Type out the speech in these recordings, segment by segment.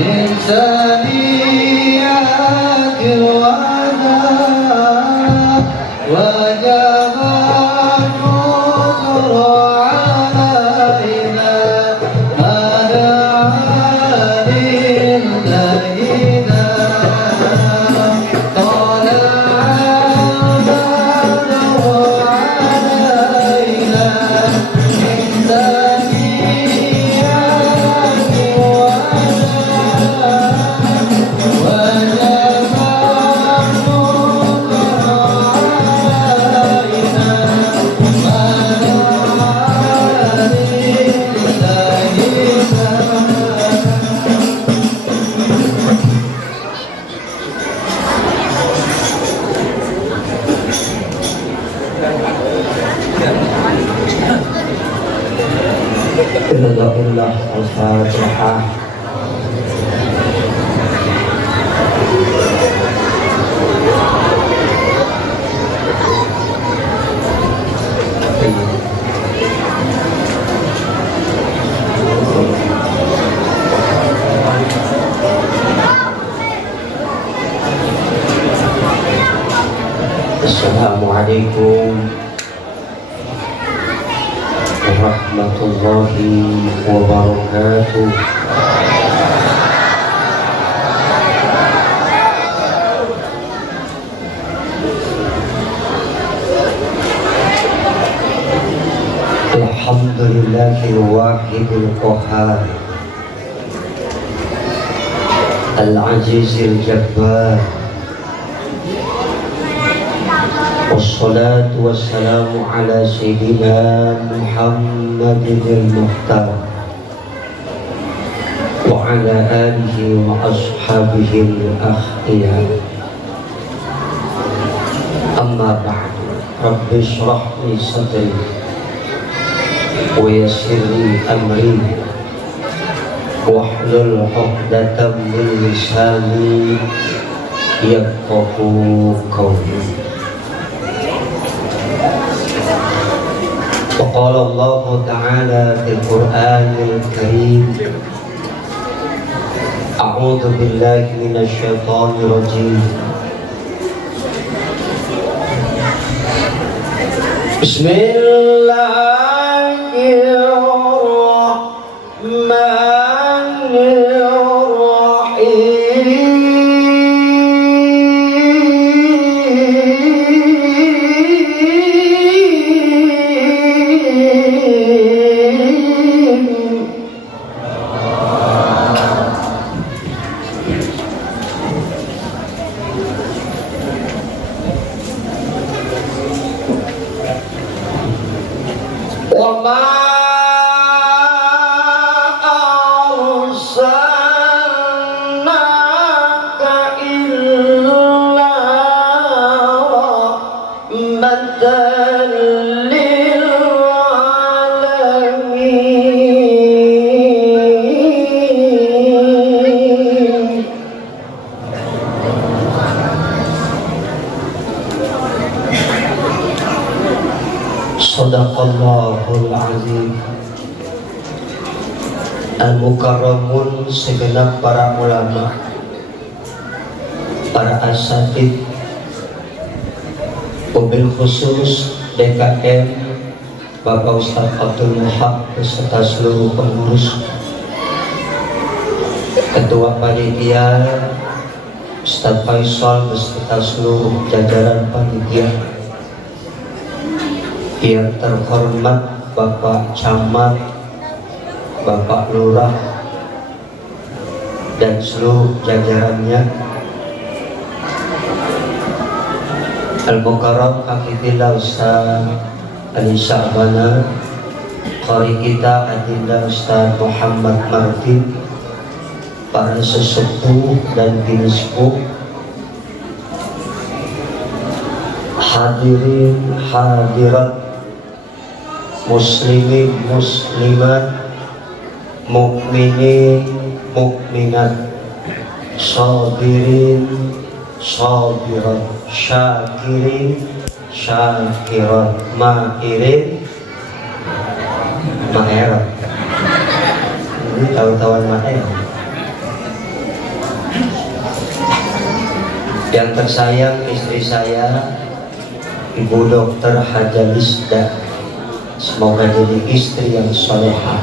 إنسانيات الوداع وجب النصر علينا مدعا للهدى طلع البدر علينا إنسانيات Alhamdulillah al-Fatihah. Assalamualaikum warahmatullahi wabarakatuh. Alhamdulillahil wahidil qahhar al-azizil jabbar. Wassalatu wassalamu ala sayyidina Muhammadil Mukhtar wa ala alihi wa ashabihi al-akhyar. Amma ba'du. Rabbi shrah li sadri wa yassir li amri wahlul 'uqdatam min lisani yafqahu qawli. وقال الله تعالى في القرآن الكريم أعوذ بالله من الشيطان الرجيم بسم الله الرحمن الرحيم Sadaqallahul azim. Al-mukarramun segenap para ulama, para asatid, mobil khusus DKM Bapak Ustadz Abdul Muhab beserta seluruh pengurus, Ketua Panitia Ustadz Faisal beserta seluruh jajaran panitia, yang terhormat Bapak Camat, Bapak Lurah, dan seluruh jajarannya, Al-Mukarram Hafizillah Ustaz Ali Syahbana, Qari kita Adinda Ustaz Muhammad Martin, para sesepuh dan bini sepuh, hadirin hadirat, muslimin muslimat, mukminin mukminat, sabirin sabirat, syakirin syakirat, mahirin mahirat. Ini tahu-tahuan mahirat. Yang tersayang istri saya, Ibu Dr. Haja Lisda, semoga jadi istri yang solehah.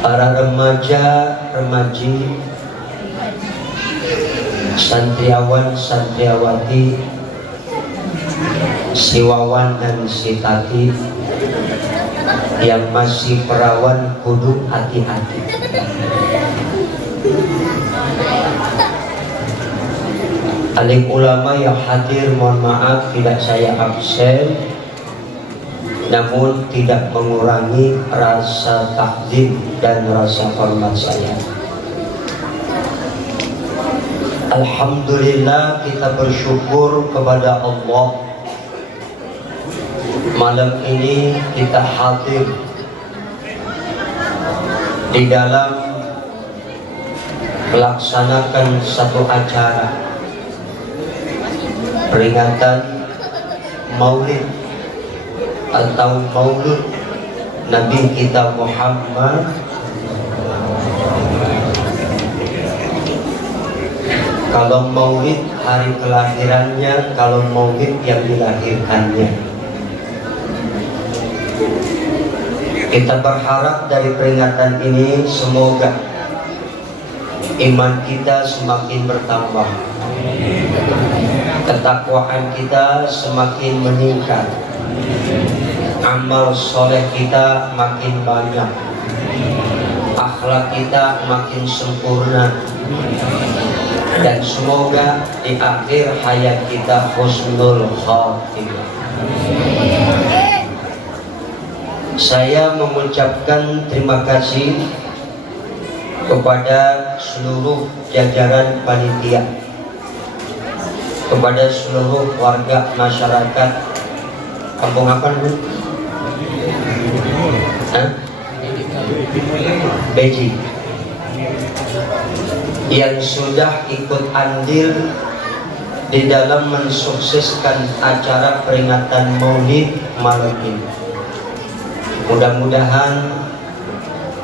Para remaja, remaji, santriawan, santriawati, siwawan dan sitati yang masih perawan, kudu hati-hati. Alim ulama yang hadir, mohon maaf tidak saya absen, namun tidak mengurangi rasa takdim dan rasa hormat saya. Alhamdulillah, kita bersyukur kepada Allah. Malam ini kita hadir di dalam melaksanakan satu acara peringatan Maulid atau Maulud Nabi kita Muhammad kalau Maulid hari kelahirannya, kalau Maulid yang dilahirkannya. Kita berharap dari peringatan ini semoga iman kita semakin bertambah, ketakwaan kita semakin meningkat, amal soleh kita makin banyak, akhlak kita makin sempurna, dan semoga di akhir hayat kita husnul khatimah. Saya mengucapkan terima kasih kepada seluruh jajaran panitia, kepada seluruh warga masyarakat kampung apa Bu? Beji, yang sudah ikut andil di dalam mensukseskan acara peringatan Maulid malam ini. Mudah-mudahan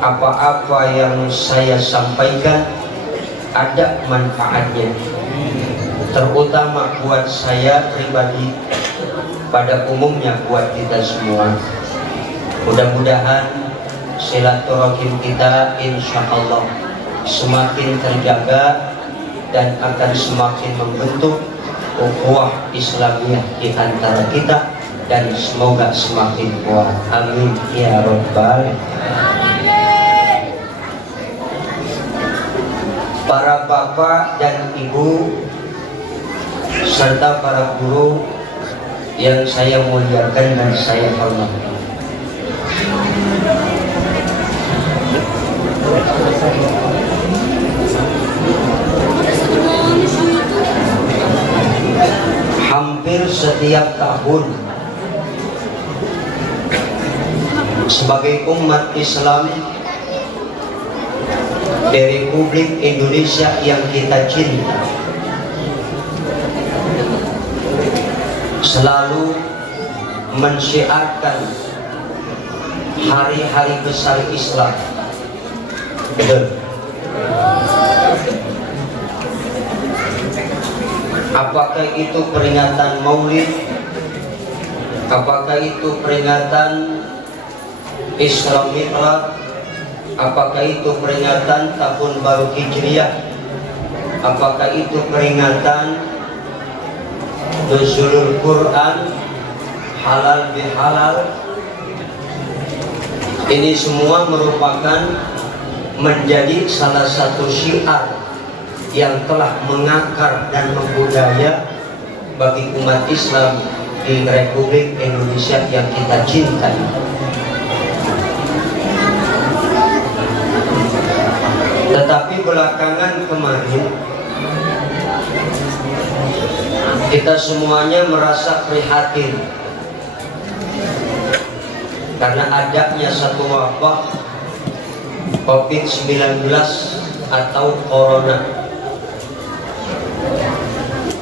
apa-apa yang saya sampaikan ada manfaatnya, terutama buat saya pribadi, pada umumnya buat kita semua. Mudah-mudahan silaturahim kita insya Allah semakin terjaga dan akan semakin membentuk ukhuwah Islamiyah di antara kita, dan semoga semakin kuat. Amin ya Rabbal. Para bapak dan ibu serta para guru yang saya muliakan dan saya hormati, hampir setiap tahun sebagai umat Islam di Republik Indonesia yang kita cinta, selalu mensyiarkan hari-hari besar Islam. Betul. Apakah itu peringatan Maulid, apakah itu peringatan Isra Mi'raj, apakah itu peringatan tahun baru Hijriah, apakah itu peringatan Nuzulul Quran, halal bihalal. Ini semua merupakan menjadi salah satu syiar yang telah mengakar dan membudaya bagi umat Islam di Republik Indonesia yang kita cintai. Tetapi belakangan kemarin kita semuanya merasa prihatin karena adanya satu wabah COVID-19 atau Corona,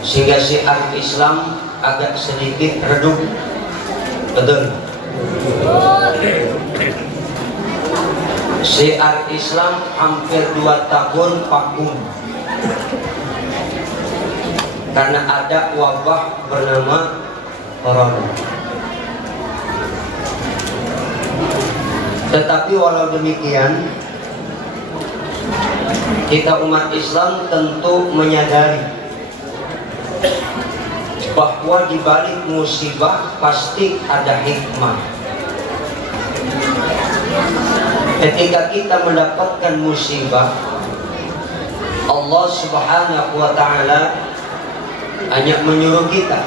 sehingga syiar Islam agak sedikit redup. Betul. Syiar Islam hampir 2 tahun vakum karena ada wabah bernama corona. Tetapi walau demikian, kita umat Islam tentu menyadari bahwa di balik musibah pasti ada hikmah. Ketika kita mendapatkan musibah, Allah Subhanahu wa ta'ala hanya menyuruh kita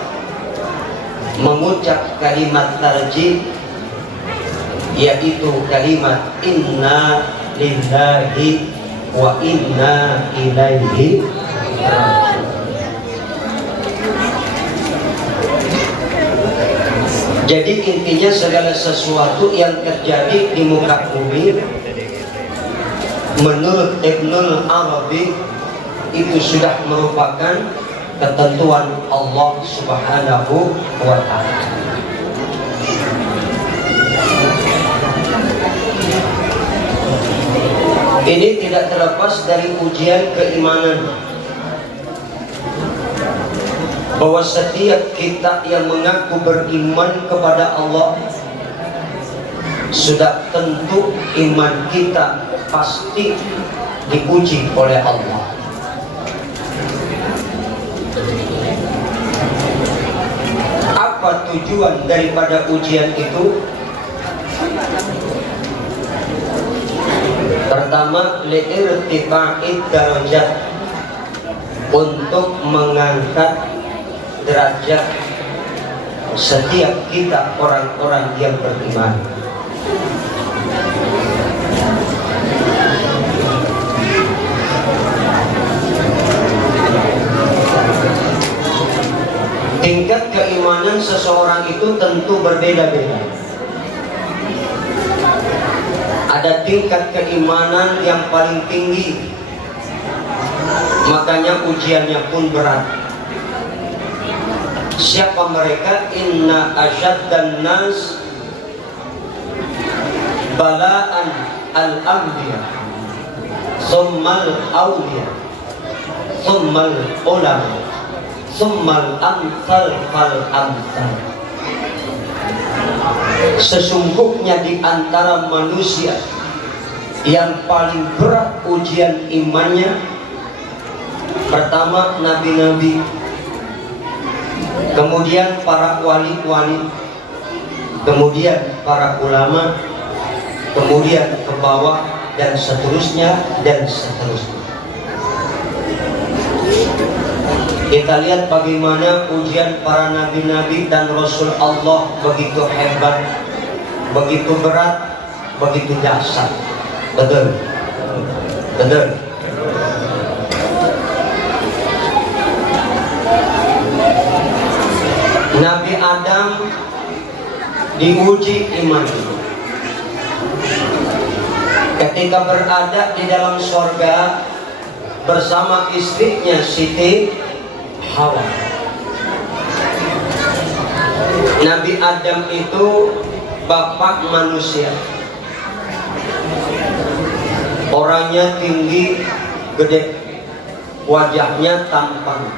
mengucap kalimat tarjih, yaitu kalimat inna lillahi wa inna ilaihi raji'un. Jadi intinya segala sesuatu yang terjadi di muka bumi menurut Ibnul Arabi itu sudah merupakan ketentuan Allah Subhanahu wa ta'ala. Ini tidak terlepas dari ujian keimanan, bahwa setiap kita yang mengaku beriman kepada Allah sudah tentu iman kita pasti diuji oleh Allah. Apa tujuan daripada ujian itu? Pertama, li'irtifa'id darajat, untuk mengangkat derajat setiap kita orang-orang yang beriman. Tingkat keimanan seseorang itu tentu berbeda-beda. Ada tingkat keimanan yang paling tinggi, makanya ujiannya pun berat. Siapa mereka? Inna asyaddan nas bala'an al-anbiya summal awliya summal ulama summal amsal fal amsal. Sesungguhnya di antara manusia yang paling berat ujian imannya, pertama nabi-nabi, kemudian para wali-wali, kemudian para ulama, kemudian ke bawah, dan seterusnya dan seterusnya. Kita lihat bagaimana ujian para nabi-nabi dan rasul Allah begitu hebat, begitu berat, begitu dahsyat. Betul, betul. Nabi Adam diuji iman ketika berada di dalam surga bersama istrinya Siti Hawa. Nabi Adam itu bapak manusia, orangnya tinggi, gede, wajahnya tampan.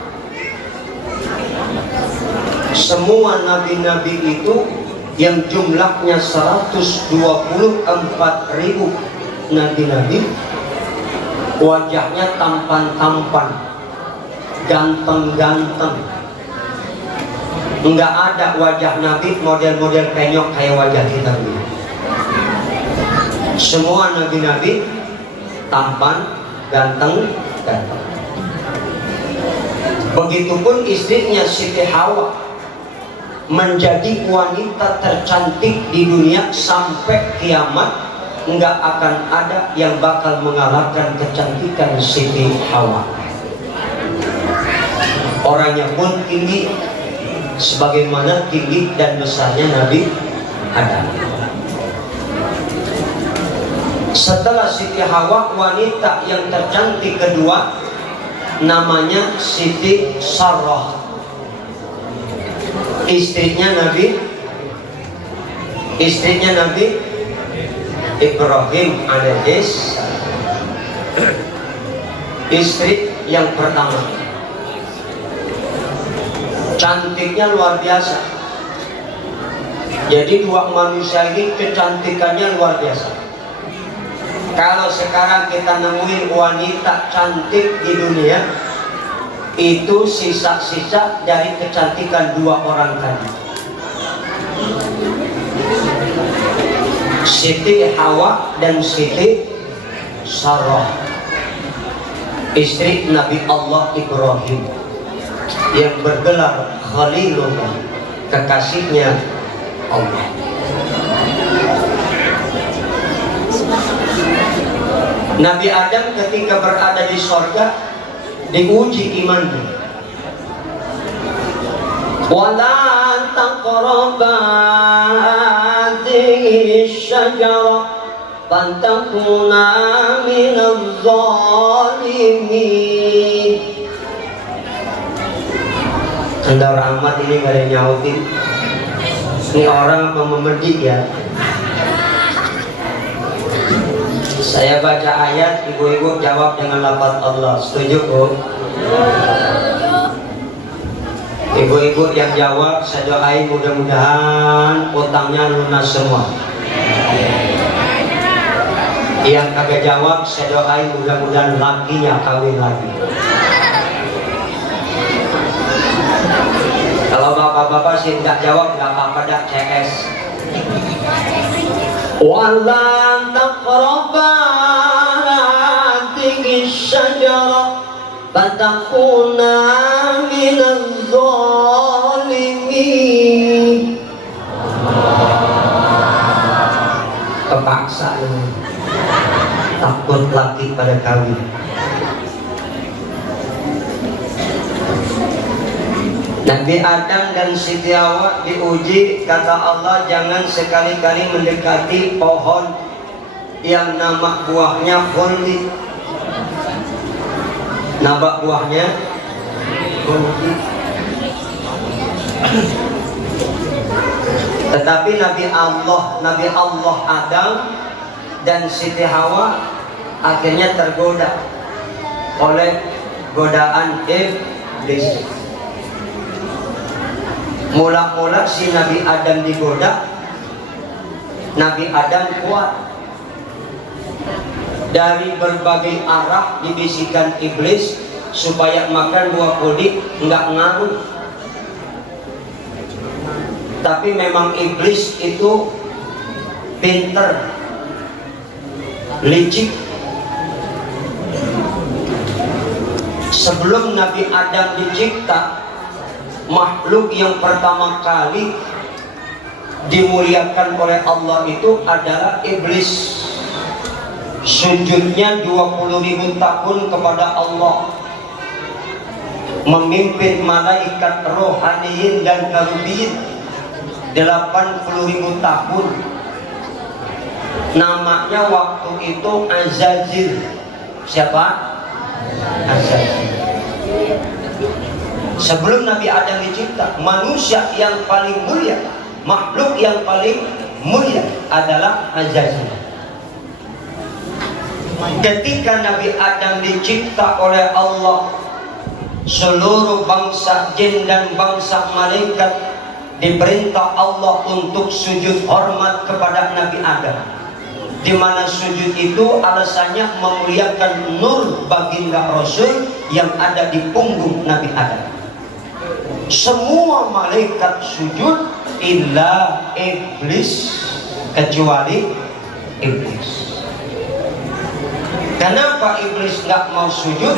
Semua nabi-nabi itu yang jumlahnya 124.000 nabi-nabi, wajahnya tampan-tampan, ganteng-ganteng. Enggak ada wajah nabi model-model penyok kayak wajah kita ini. Semua nabi-nabi tampan, ganteng, ganteng. Begitupun istrinya Siti Hawa menjadi wanita tercantik di dunia sampai kiamat. Enggak akan ada yang bakal mengalahkan kecantikan Siti Hawa. Orangnya pun tinggi sebagaimana tinggi dan besarnya Nabi Adam. Setelah Siti Hawa, wanita yang tercantik kedua namanya Siti Sarah, istrinya Nabi Ibrahim alaihis istri yang pertama cantiknya luar biasa. Jadi dua manusia ini kecantikannya luar biasa. Kalau sekarang kita nemuin wanita cantik di dunia, itu sisa-sisa dari kecantikan dua orang tadi, Siti Hawa dan Siti Sarah, istri Nabi Allah Ibrahim yang bergelar Khalilullah, kekasihnya Allah. Nabi Adam ketika berada di surga diuji imannya. Wala taqraba hadhihi syajarah fatakuna minadh dhalimin. Anda rahmat ini gak ada nyautin. Ini orang apa memedik ya? Saya baca ayat, ibu-ibu jawab dengan lafaz Allah. Setuju, Bu? Ibu-ibu yang jawab, saya doain mudah-mudahan utangnya lunas semua. Yang kagak jawab, saya doain mudah-mudahan lakinya kawin lagi. Kalau bapak-bapak sih nggak jawab, nggak apa-apa, dah CS. Walan taqraba hadhihi syajarah fatakuna minadh dhalimin. Kepaksa ini. Takut laki pada kawin. Nabi Adam dan Siti Hawa diuji, kata Allah jangan sekali-kali mendekati pohon yang nama buahnya khuldi. Nama buahnya khuldi. Tetapi Nabi Allah Adam dan Siti Hawa akhirnya tergoda oleh godaan iblis. Mula-mula si Nabi Adam digoda, Nabi Adam kuat. Dari berbagai arah dibisikkan iblis supaya makan buah khuldi, enggak ngaruh. Tapi memang iblis itu pinter, licik. Sebelum Nabi Adam dicipta, makhluk yang pertama kali dimuliakan oleh Allah itu adalah iblis. Sujudnya 20.000 tahun kepada Allah, memimpin malaikat rohaniyin dan karubiyin 80.000 tahun. Namanya waktu itu Azazil. Siapa? Azazil. Sebelum Nabi Adam dicipta, manusia yang paling mulia, makhluk yang paling mulia adalah Azazil. Ketika Nabi Adam dicipta oleh Allah, seluruh bangsa jin dan bangsa malaikat diperintah Allah untuk sujud hormat kepada Nabi Adam. Di mana sujud itu alasannya memuliakan nur baginda Rasul yang ada di punggung Nabi Adam. Semua malaikat sujud illa iblis, kecuali iblis. Kenapa iblis nggak mau sujud?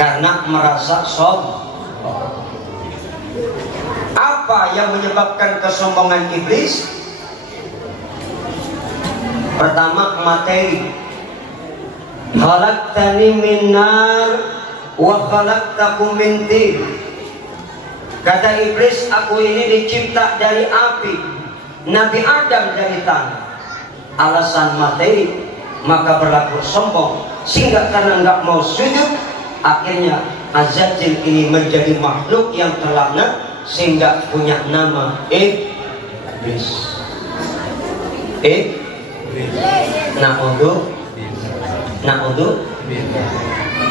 Karena merasa sombong. Apa yang menyebabkan kesombongan iblis? Pertama, materi. Khalaqtani min nar wa khalaqtakum min tin. Kata iblis, aku ini dicipta dari api, Nabi Adam dari tanah. Alasan materi, maka berlaku sombong, sehingga karena nggak mau sujud, akhirnya Azazil ini menjadi makhluk yang terlaknat, sehingga punya nama iblis. Na'udhu.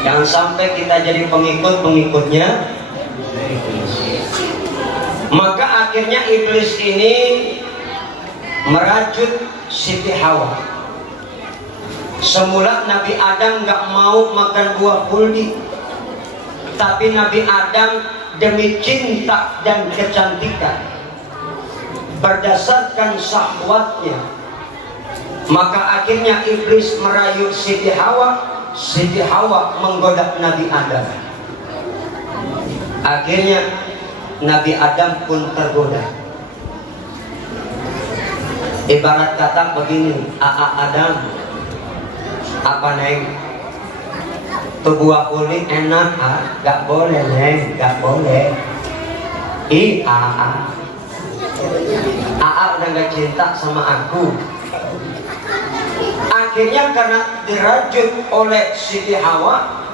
Jangan sampai kita jadi pengikut-pengikutnya. Maka akhirnya iblis ini merajut Siti Hawa. Semula Nabi Adam nggak mau makan buah kuldi, tapi Nabi Adam demi cinta dan kecantikan, berdasarkan syahwatnya, maka akhirnya iblis merayu Siti Hawa. Siti Hawa menggoda Nabi Adam. Akhirnya Nabi Adam pun tergoda. Ibarat kata begini, Adam, apa neng? Tuh buah kulit enak, gak boleh neng, gak boleh. Aa udah gak cinta sama aku. Akhirnya karena dirajut oleh Siti Hawa,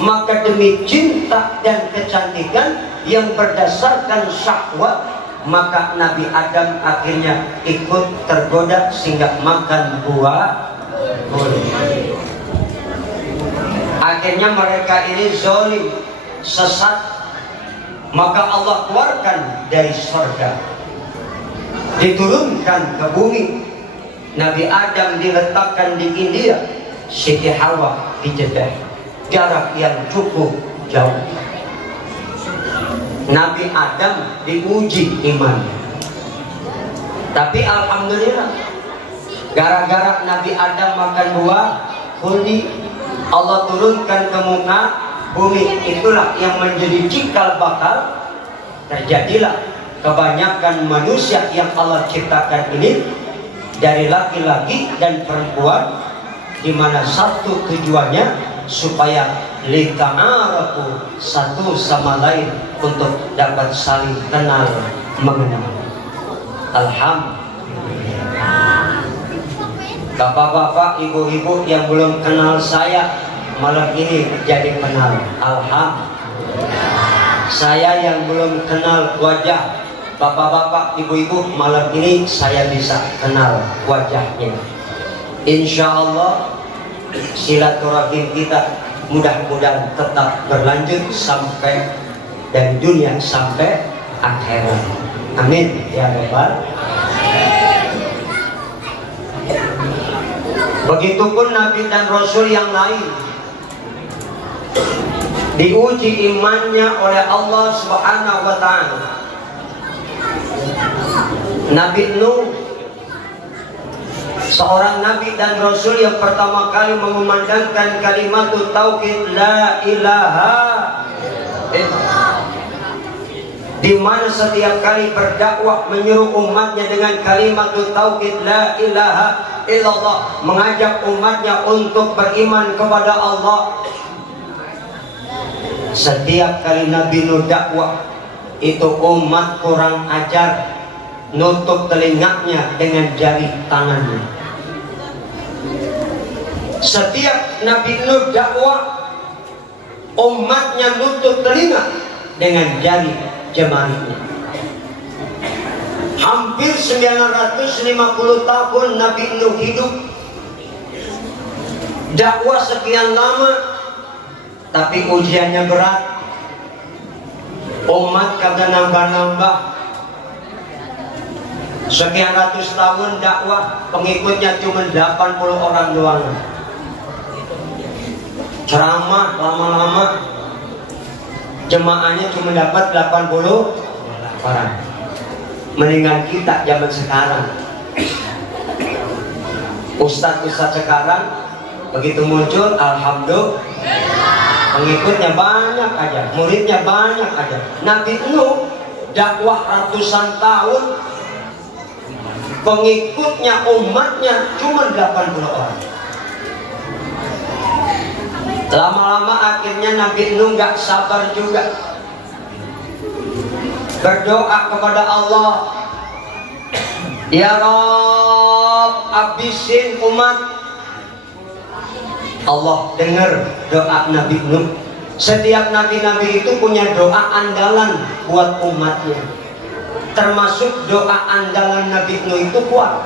maka demi cinta dan kecantikan yang berdasarkan syahwat, maka Nabi Adam akhirnya ikut tergoda sehingga makan buah kulit. Akhirnya mereka ini zalim, sesat, maka Allah keluarkan dari surga, diturunkan ke bumi. Nabi Adam diletakkan di India, Siti Hawa di Jeddah, jarak yang cukup jauh. Nabi Adam diuji imannya, tapi alhamdulillah, gara-gara Nabi Adam makan buah kuldi, Allah turunkan ke muka bumi. Itulah yang menjadi cikal bakal terjadilah kebanyakan manusia yang Allah ciptakan ini dari laki-laki dan perempuan, di mana satu tujuannya supaya lita'arafu, satu sama lain, untuk dapat saling kenal mengenal. Alhamdulillah. Bapak-bapak, ibu-ibu yang belum kenal saya, malam ini jadi kenal. Alhamdulillah. Saya yang belum kenal wajah bapak-bapak, ibu-ibu, malam ini saya bisa kenal wajahnya. Insya Allah silaturahim kita mudah-mudahan tetap berlanjut sampai dari dunia sampai akhirat. Amin ya rabbal. Begitupun Nabi dan Rasul yang lain diuji imannya oleh Allah Subhanahu wa ta'ala. Nabi Nuh, seorang nabi dan rasul yang pertama kali mengumandangkan kalimat tauhid la ilaha illallah, di mana setiap kali berdakwah menyuruh umatnya dengan kalimat tauhid la ilaha illallah, mengajak umatnya untuk beriman kepada Allah. Setiap kali Nabi Nuh dakwah, itu umat kurang ajar, nutup telinganya dengan jari tangannya. Setiap Nabi Nuh dakwah, umatnya nutup telinga dengan jari jemarinya. Hampir 950 tahun Nabi Nuh hidup, dakwah sekian lama, tapi ujiannya berat. Umat kagak nambah-nambah. Sekian ratus tahun dakwah, pengikutnya cuma 80 orang doang. Ceramah lama-lama, jemaahnya cuma dapat 80 orang. Mendingan kita zaman sekarang. Ustadz-ustadz sekarang begitu muncul, alhamdulillah, pengikutnya banyak aja, muridnya banyak aja. Nabi Nuh dakwah ratusan tahun, pengikutnya umatnya cuma 80 orang. Lama-lama akhirnya Nabi Nuh nggak sabar juga, berdoa kepada Allah, ya Rabb, habisin umat. Allah dengar doa Nabi Nuh. Setiap nabi-nabi itu punya doa andalan buat umatnya. Termasuk doa andalan Nabi Nuh itu kuat.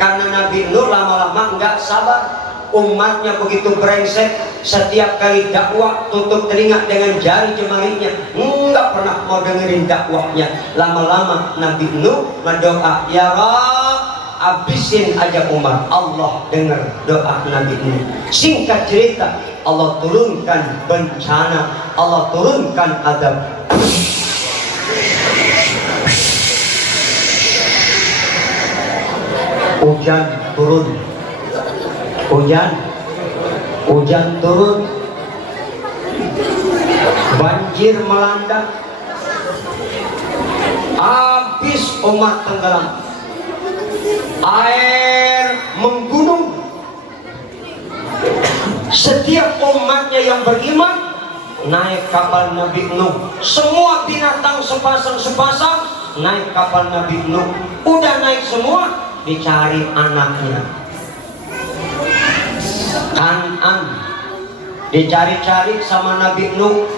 Karena Nabi Nuh lama-lama nggak sabar. Umatnya begitu brengsek, setiap kali dakwah tutup telinga dengan jari jemarinya, nggak pernah mau dengerin dakwahnya. Lama-lama Nabi Nuh berdoa, ya Rabb, habisin aja umat. Allah dengar doa Nabi Nuh. Singkat cerita, Allah turunkan bencana, Allah turunkan azab. Hujan turun, hujan turun, banjir melanda, habis umat tenggelam, air menggunung. Setiap umatnya yang beriman naik kapal Nabi Nuh. Semua binatang sepasang naik kapal Nabi Nuh. Udah naik semua, dicari anaknya Kan'an, dicari-cari sama Nabi Nuh.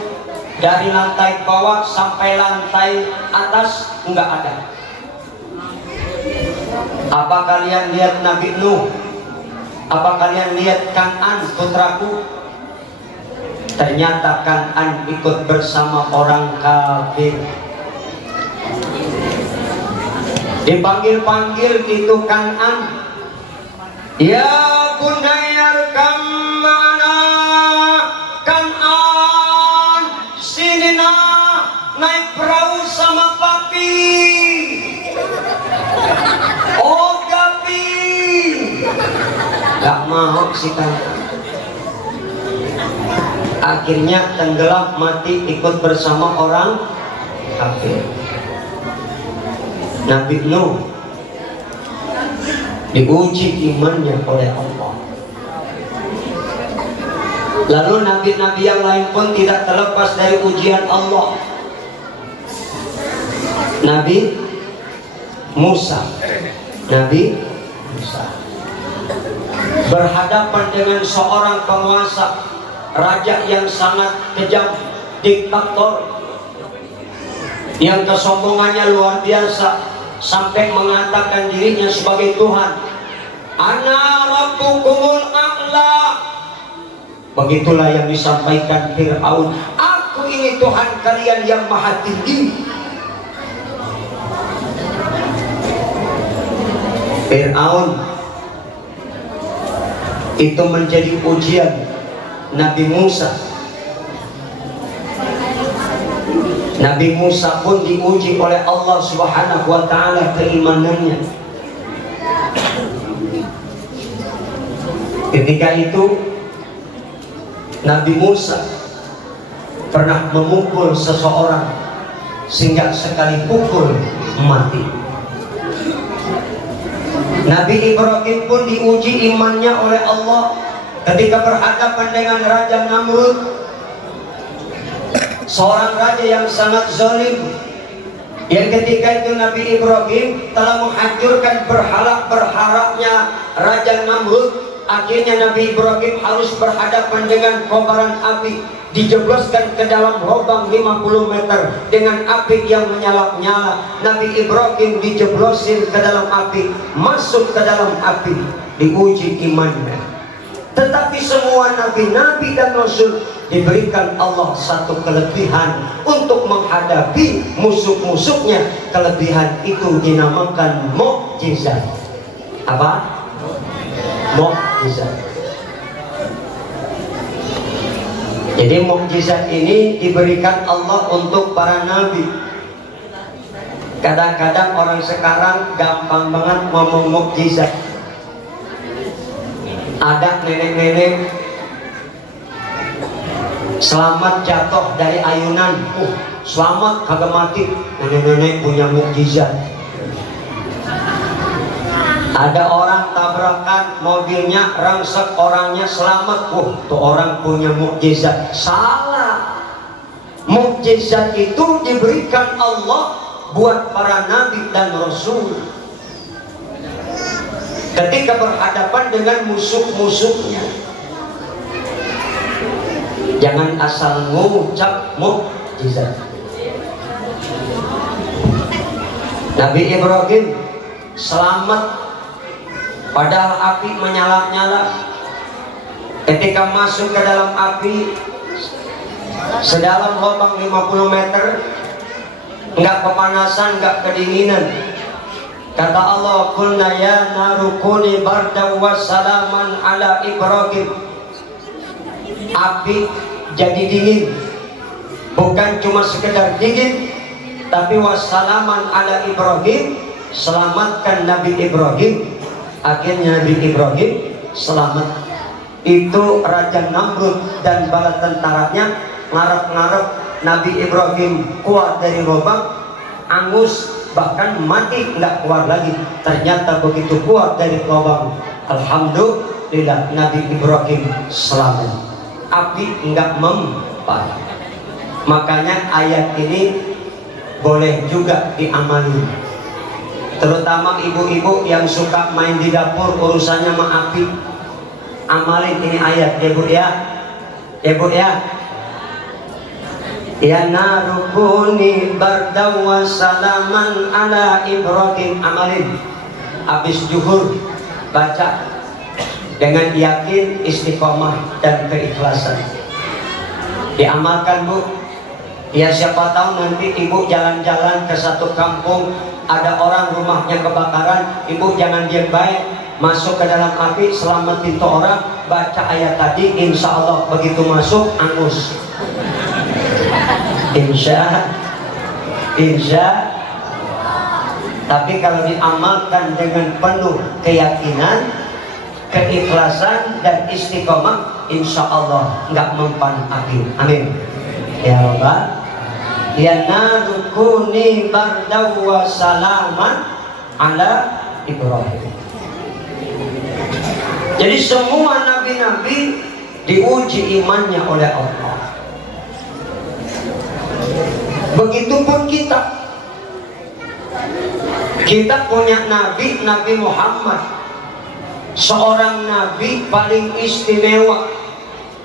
Dari lantai bawah sampai lantai atas nggak ada. Apa kalian lihat Nabi Nuh? Apa kalian lihat Kan'an putraku? Ternyata Kan'an ikut bersama orang kafir. Dipanggil-panggil itu Kan'an, ya bunayya arkam ma'ana, Kan'an sini nak, naik perahu sama papi. Oh papi, gak mau si Kan'an. Akhirnya tenggelam mati ikut bersama orang kafir. Nabi Nuh diuji imannya oleh Allah. Lalu nabi-nabi yang lain pun tidak terlepas dari ujian Allah. Nabi Musa berhadapan dengan seorang penguasa, raja yang sangat kejam, diktator, yang kesombongannya luar biasa, sampai mengatakan dirinya sebagai Tuhan. Ana rabbukumul a'la. Begitulah yang disampaikan Fir'aun, aku ini Tuhan kalian yang maha tinggi. Fir'aun itu menjadi ujian Nabi Musa. Nabi Musa pun diuji oleh Allah Subhanahu wa ta'ala keimanannya. Ketika itu Nabi Musa pernah memukul seseorang sehingga sekali pukul mati. Nabi Ibrahim pun diuji imannya oleh Allah ketika berhadapan dengan Raja Namrud, seorang raja yang sangat zalim, yang ketika itu Nabi Ibrahim telah menghancurkan berhala-berhalanya Raja Namrud. Akhirnya Nabi Ibrahim harus berhadapan dengan kobaran api, dijebloskan ke dalam lubang 50 meter dengan api yang menyala-nyala. Nabi Ibrahim dijeblosin ke dalam api, masuk ke dalam api, diuji imannya. Tetapi semua nabi-nabi dan rasul diberikan Allah satu kelebihan untuk menghadapi musuh-musuhnya. Kelebihan itu dinamakan mukjizat. Apa? Mukjizat. Jadi mukjizat ini diberikan Allah untuk para nabi. Kadang-kadang orang sekarang gampang banget ngomong mukjizat. Ada nenek-nenek selamat jatuh dari ayunan, selamat kagak mati. Nenek-nenek punya mukjizat. Ada orang tabrakan mobilnya rangsek, orangnya selamat, tuh orang punya mukjizat. Salah. Mukjizat itu diberikan Allah buat para nabi dan rasul ketika berhadapan dengan musuh-musuhnya. Jangan asal ngucap mukjizat. Nabi Ibrahim selamat Padahal api menyala-nyala. Ketika masuk ke dalam api sedalam lubang 50 meter, enggak kepanasan, enggak kedinginan. Kata Allah, "Qulna ya naru kuni bardan wa salaman ala Ibrahim." Api jadi dingin, bukan cuma sekedar dingin, tapi wassalaman ala Ibrahim, selamatkan Nabi Ibrahim. Akhirnya Nabi Ibrahim selamat. Itu Raja Namrud dan bala tentaranya ngarep-ngarep Nabi Ibrahim keluar dari lubang, angus, bahkan mati nggak keluar lagi. Ternyata begitu keluar dari lubang, alhamdulillah Nabi Ibrahim selamat. Api nggak mempan. Makanya ayat ini boleh juga diamali, terutama ibu-ibu yang suka main di dapur urusannya sama api. Amalin ini ayat ya bu ya, ya bu ya. Ya narukuni bardaw wa salaman ala Ibrahim. Amalin habis zuhur, baca dengan yakin, istiqomah dan keikhlasan. Diamalkan bu. Ya siapa tahu nanti ibu jalan-jalan ke satu kampung, ada orang rumahnya kebakaran, ibu jangan diam baik, masuk ke dalam api, selamatin tuh orang, baca ayat tadi, insya Allah begitu masuk angus. Insya. Tapi kalau diamalkan dengan penuh keyakinan, keikhlasan dan istiqomah, insya Allah nggak mempan api. Amin. Ya Rabbal. Ya narukuni bardaw wa salaman ala Ibrahim. Jadi semua nabi-nabi diuji imannya oleh Allah. Begitupun kita. Kita punya nabi, Nabi Muhammad, seorang nabi paling istimewa,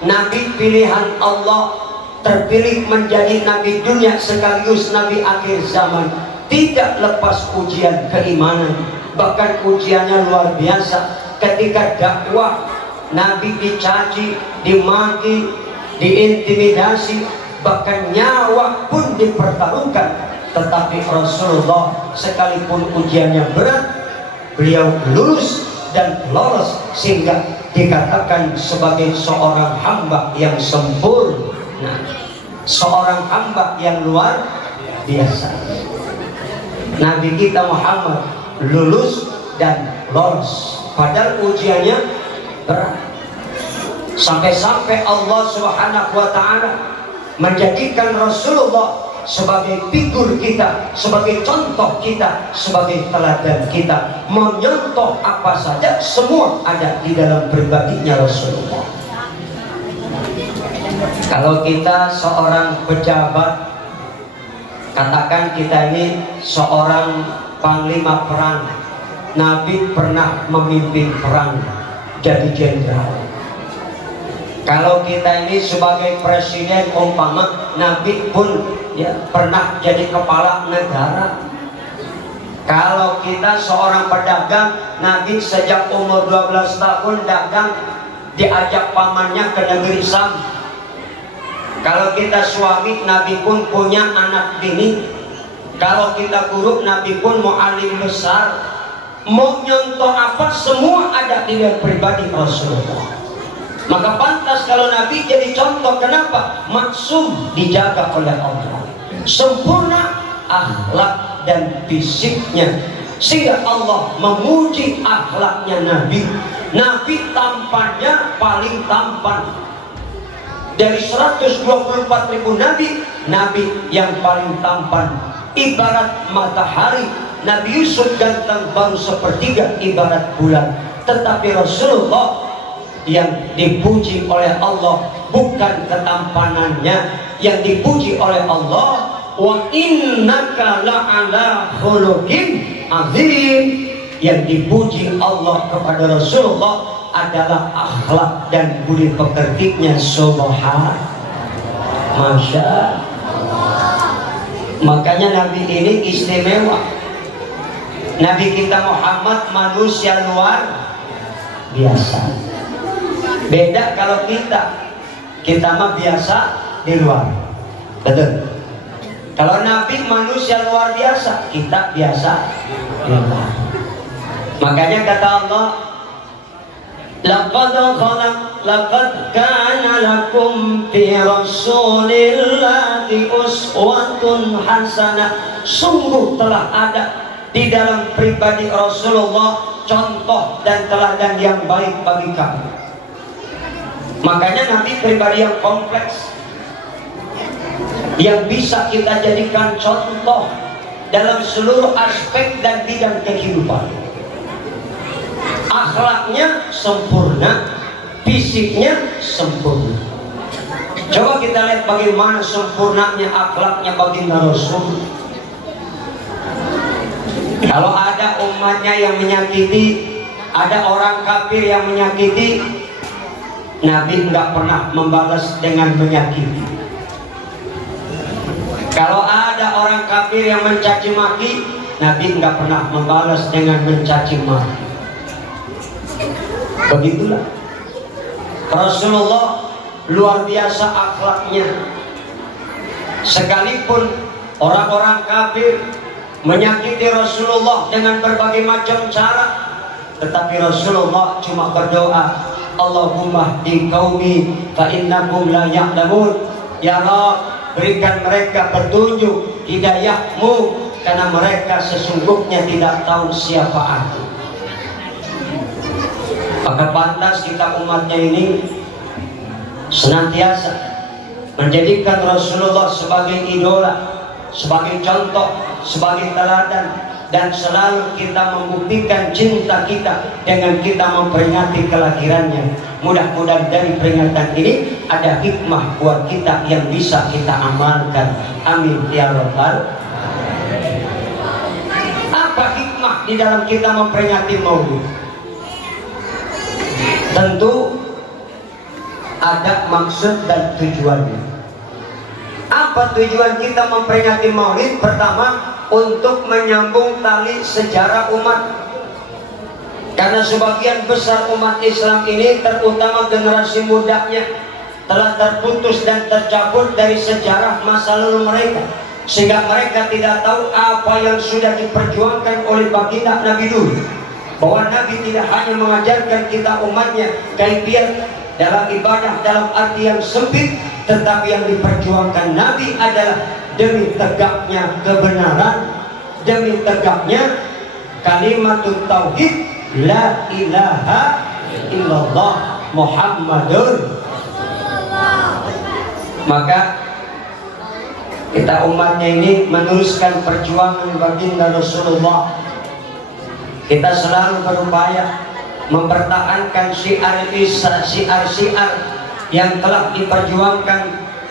nabi pilihan Allah, terpilih menjadi nabi dunia sekaligus nabi akhir zaman. Tidak lepas ujian keimanan, bahkan ujiannya luar biasa. Ketika dakwah, nabi dicaci, dimaki, diintimidasi, bahkan nyawa pun dipertaruhkan. Tetapi Rasulullah sekalipun ujiannya berat, beliau lulus dan lolos sehingga dikatakan sebagai seorang hamba yang sempurna, seorang hamba yang luar biasa. Nabi kita Muhammad lulus dan lolos, padahal ujiannya berat. Sampai-sampai Allah Subhanahu wa Ta'ala menjadikan Rasulullah sebagai figur kita, sebagai contoh kita, sebagai teladan kita. Mencontoh apa saja, semua ada di dalam pribadinya Rasulullah. Kalau kita seorang pejabat, katakan kita ini seorang panglima perang, Nabi pernah memimpin perang, jadi jenderal. Kalau kita ini sebagai presiden umpama, Nabi pun ya pernah jadi kepala negara. Kalau kita seorang pedagang, Nabi sejak umur 12 tahun dagang, diajak pamannya ke negeri Sam. Kalau kita suami, Nabi pun punya anak bini. Kalau kita guru, Nabi pun mu'alim besar. Mau nyontoh apa, semua ada di dalam pribadi Rasulullah. Maka pantas kalau Nabi jadi contoh. Kenapa? Maksum, dijaga oleh Allah, sempurna akhlak dan fisiknya, sehingga Allah memuji akhlaknya Nabi. Nabi tampannya paling tampan. Dari 124.000 nabi, Nabi yang paling tampan, ibarat matahari. Nabi Yusuf ganteng baru sepertiga ibarat bulan. Tetapi Rasulullah yang dipuji oleh Allah bukan ketampanannya, yang dipuji oleh Allah, wa innaka la'ala khuluqin azim. Yang dipuji Allah kepada Rasulullah adalah akhlak dan budi pekertinya. Subhanallah, Masya Allah. Makanya Nabi ini istimewa. Nabi kita Muhammad manusia luar biasa. Beda kalau kita mah biasa di luar. Betul. Kalau Nabi manusia luar biasa, kita biasa di luar. Makanya kata Allah, laqad kana lakum fi rasulillahi uswatun hasanah. Sungguh telah ada di dalam pribadi Rasulullah contoh dan teladan yang baik bagi kamu. Makanya Nabi pribadi yang kompleks, yang bisa kita jadikan contoh dalam seluruh aspek dan bidang kehidupan. Akhlaknya sempurna, fisiknya sempurna. Coba kita lihat bagaimana sempurnanya akhlaknya baginda Rasul. Kalau ada umatnya yang menyakiti, ada orang kafir yang menyakiti, Nabi nggak pernah membalas dengan menyakiti. Kalau ada orang kafir yang mencaci maki, Nabi nggak pernah membalas dengan mencaci maki. Begitulah Rasulullah, luar biasa akhlaknya. Sekalipun orang-orang kafir menyakiti Rasulullah dengan berbagai macam cara, tetapi Rasulullah cuma berdoa, Allahumma di qaumi fa innahum la ya'lamun. Ya Allah, berikan mereka petunjuk hidayahmu, karena mereka sesungguhnya tidak tahu siapa aku. Maka pantas kita umatnya ini senantiasa menjadikan Rasulullah sebagai idola, sebagai contoh, sebagai teladan, dan selalu kita membuktikan cinta kita dengan kita memperingati kelahirannya. Mudah-mudahan dari peringatan ini ada hikmah buat kita yang bisa kita amalkan. Amin ya rabbal. Apa hikmah di dalam kita memperingati Maulid? Tentu ada maksud dan tujuannya. Apa tujuan kita memperingati Maulid? Pertama, untuk menyambung tali sejarah umat. Karena sebagian besar umat Islam ini, terutama generasi mudanya, telah terputus dan tercabut dari sejarah masa lalu mereka, sehingga mereka tidak tahu apa yang sudah diperjuangkan oleh baginda Nabi dulu. Bahwa Nabi tidak hanya mengajarkan kita umatnya kaifiat dalam ibadah dalam arti yang sempit, tetapi yang diperjuangkan Nabi adalah demi tegaknya kebenaran, demi tegaknya kalimatut tauhid, la ilaha illallah Muhammadur. Maka kita umatnya ini meneruskan perjuangan baginda Rasulullah. Kita selalu berupaya mempertahankan syiar yang telah diperjuangkan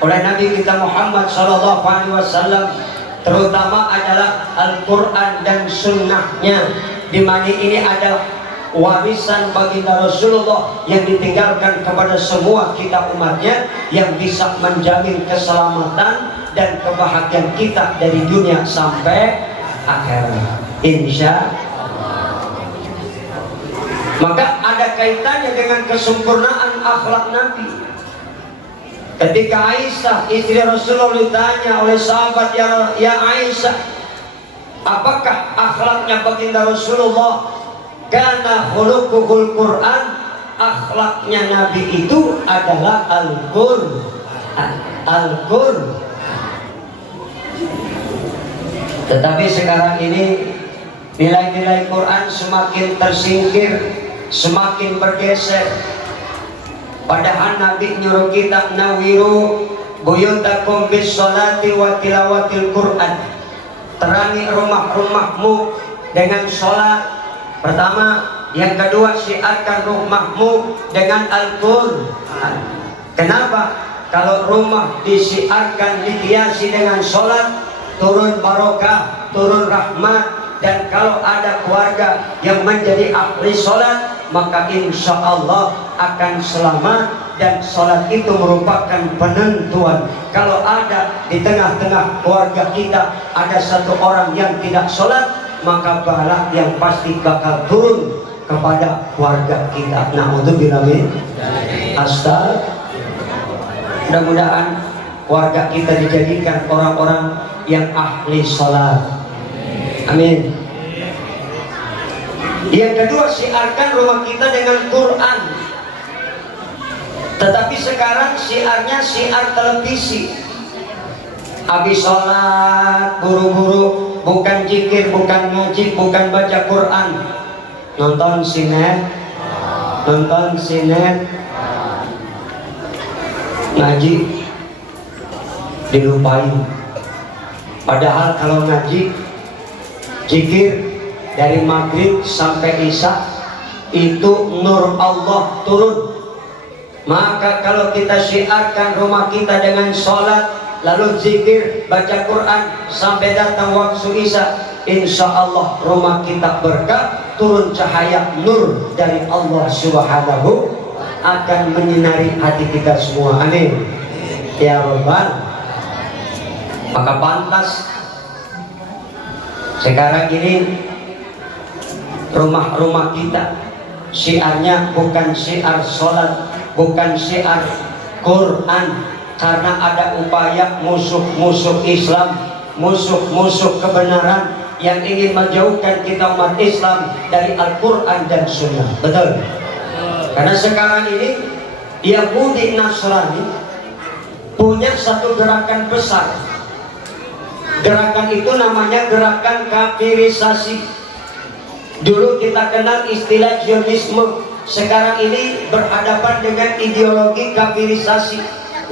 oleh Nabi kita Muhammad SAW, terutama adalah Al-Quran dan Sunnahnya, di mana ini adalah warisan baginda Rasulullah yang ditinggalkan kepada semua kita umatnya, yang bisa menjamin keselamatan dan kebahagiaan kita dari dunia sampai akhirat, insya Allah. Maka ada kaitannya dengan kesempurnaan akhlak Nabi. Ketika Aisyah istri Rasulullah ditanya oleh sahabat, ya Aisyah, apakah akhlaknya baginda Rasulullah? Karena khuluquhul Quran, akhlaknya Nabi itu adalah Al-Quran. Tetapi sekarang ini nilai-nilai Quran semakin tersingkir, semakin bergeser. Padahal Nabi nyuruh kita nawiru buyutakum bis sholati wa tilawatil Quran. Terangi rumah-rumahmu dengan sholat pertama, yang kedua syiarkan rumahmu dengan Al-Quran. Kenapa? Kalau rumah disiarkan, dihiasi dengan sholat, turun barokah, turun rahmat. Dan kalau ada keluarga yang menjadi ahli sholat, maka insya Allah akan selamat. Dan sholat itu merupakan penentuan. Kalau ada di tengah-tengah keluarga kita ada satu orang yang tidak sholat, maka bala yang pasti bakal turun kepada keluarga kita. Na'udzubillah min astagfirullah. Mudah-mudahan keluarga kita dijadikan orang-orang yang ahli sholat. Amin. Yang kedua, syiarkan rumah kita dengan Quran. Tetapi sekarang syiarnya syiar televisi. Habis sholat buru-buru, bukan zikir, bukan ngaji, bukan baca Quran, nonton sinet, ngaji dilupain. Padahal kalau ngaji, zikir dari maghrib sampai isya itu nur Allah turun. Maka kalau kita syiarkan rumah kita dengan sholat, lalu zikir, baca Quran sampai datang waktu isya, insya Allah rumah kita berkah, turun cahaya nur dari Allah Subhanahu, akan menyinari hati kita semua. Amin ya Rabbal. Maka pantas sekarang ini rumah-rumah kita syiarnya bukan syiar sholat, bukan syiar Quran, karena ada upaya musuh-musuh Islam, musuh-musuh kebenaran yang ingin menjauhkan kita umat Islam dari Al-Quran dan Sunnah. Betul? Karena sekarang ini Yahudi Nasrani punya satu gerakan besar. Gerakan itu namanya gerakan kafirisasi. Dulu kita kenal istilah Zionisme, sekarang ini berhadapan dengan ideologi kafirisasi,